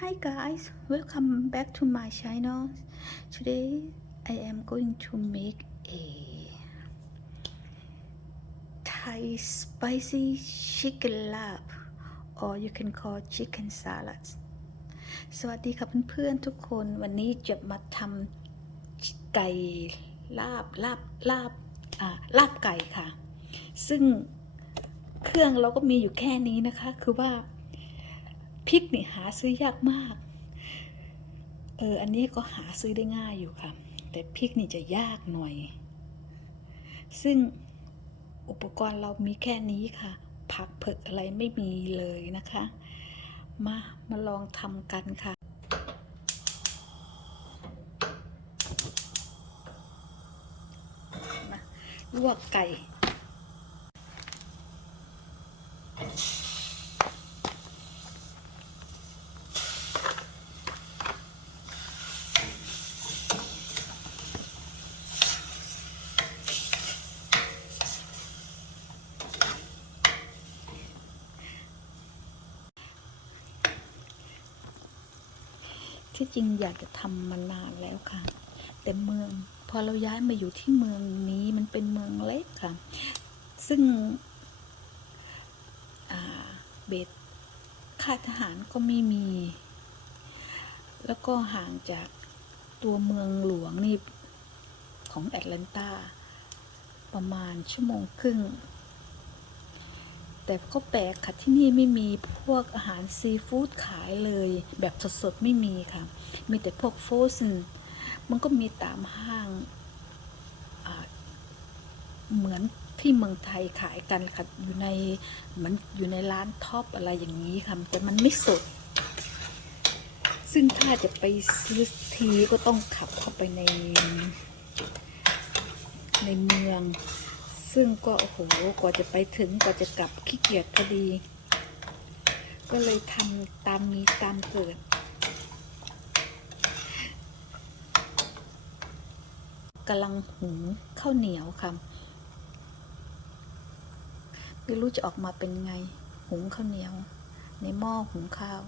Hi guys, welcome back to my channel. Today I am going to make a Thai spicy chicken lap, or you can call chicken salad. สวัสดีครับเพื่อนๆทุกคนวันนี้จะมาทำไก่ลาบไก่ค่ะซึ่งเครื่องเราก็มีอยู่แค่นี้นะคะคือว่าพริกนี่หาซื้อยากมากอันนี้ก็หาซื้อได้ง่ายอยู่ค่ะแต่พริกนี่จะยากหน่อยซึ่งอุปกรณ์เรามีแค่นี้ค่ะผักเผือกอะไรไม่มีเลยนะคะมาลองทำกันค่ะลวกไก่ที่จริงอยากจะทำมานานแล้วค่ะแต่พอเราย้ายมาอยู่ที่เมืองนี้มันเป็นเมืองเล็กค่ะซึ่งเบสค่ายทหารก็ไม่มีแล้วก็ห่างจากตัวเมืองหลวงนี่ของแอตแลนตาประมาณชั่วโมงครึ่งแต่ก็แปลกค่ะที่นี่ไม่มีพวกอาหารซีฟู้ดขายเลยแบบสดๆไม่มีค่ะมีแต่พวกฟรอเซนมันก็มีตามห้างเหมือนที่เมืองไทยขายกันค่ะอยู่ในร้านท็อปอะไรอย่างนี้ค่ะแต่มันไม่สดซึ่งถ้าจะไปซื้อทีก็ต้องขับเข้าไปในเมืองซึ่งก็โอ้โหกว่าจะไปถึงกว่าจะกลับขี้เกียจพอดีก็เลยทำตามมีตามเกิดกำลังหุงข้าวเหนียวค่ะไม่รู้จะออกมาเป็นไงหุงข้าวเหนียวในหม้อหุงข้าว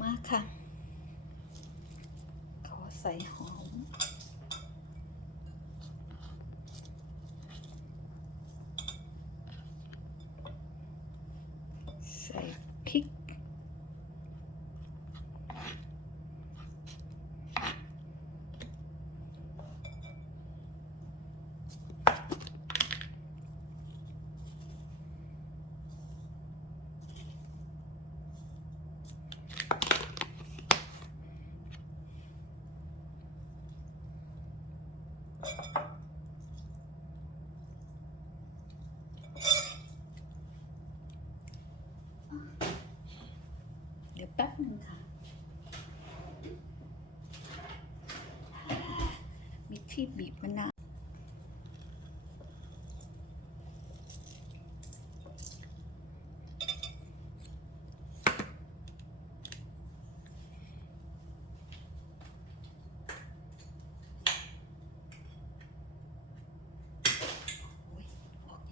มาค่ะขอใส่หอมใส่พริกเดี๋ยวแป๊บนึงค่ะมีที่บีบมะนาว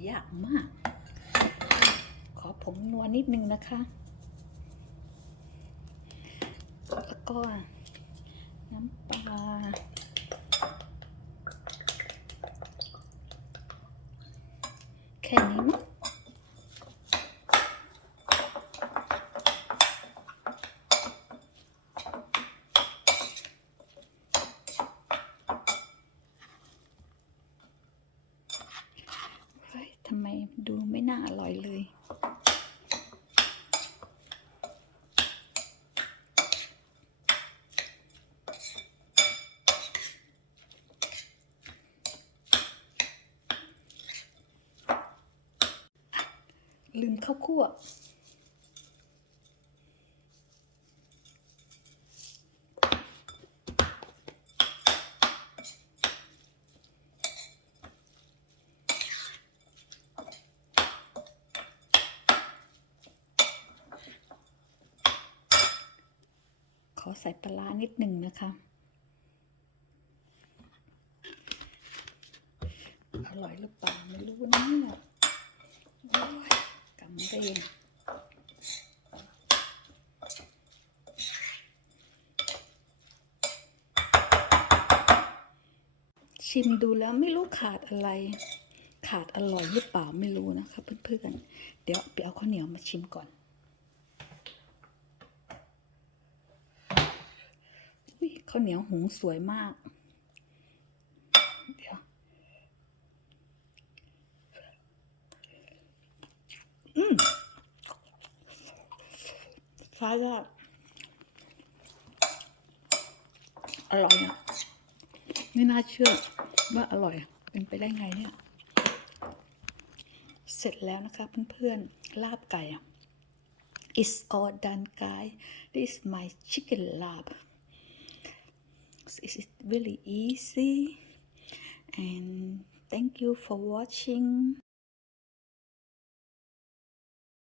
ยากมากขอผงนัวนิดนึงนะคะแล้วก็น้ำปลาแค่นี้มั้งทำไมดูไม่น่าอร่อยเลยลืมข้าวคั่ว ใส่ปลาร้านิดหนึ่งนะคะอร่อยหรือเปล่าไม่รู้นะเนี่ยโอ้ยกำเองชิมดูแล้วไม่รู้ขาดอะไรขาดอร่อยหรือเปล่าไม่รู้นะคะเพื่อนๆเดี๋ยวไปเอาข้าวเหนียวมาชิมก่อนข้าวเหนียวหุงสวยมากเดี๋ยวฟ้าก็อร่อยอ่ะไม่น่าเชื่อว่าอร่อยเป็นไปได้ไงเนี่ยเสร็จแล้วนะคะเพื่อนๆลาบไก่ It's all done guys. This is my chicken lab. It's really easy and thank you for watching.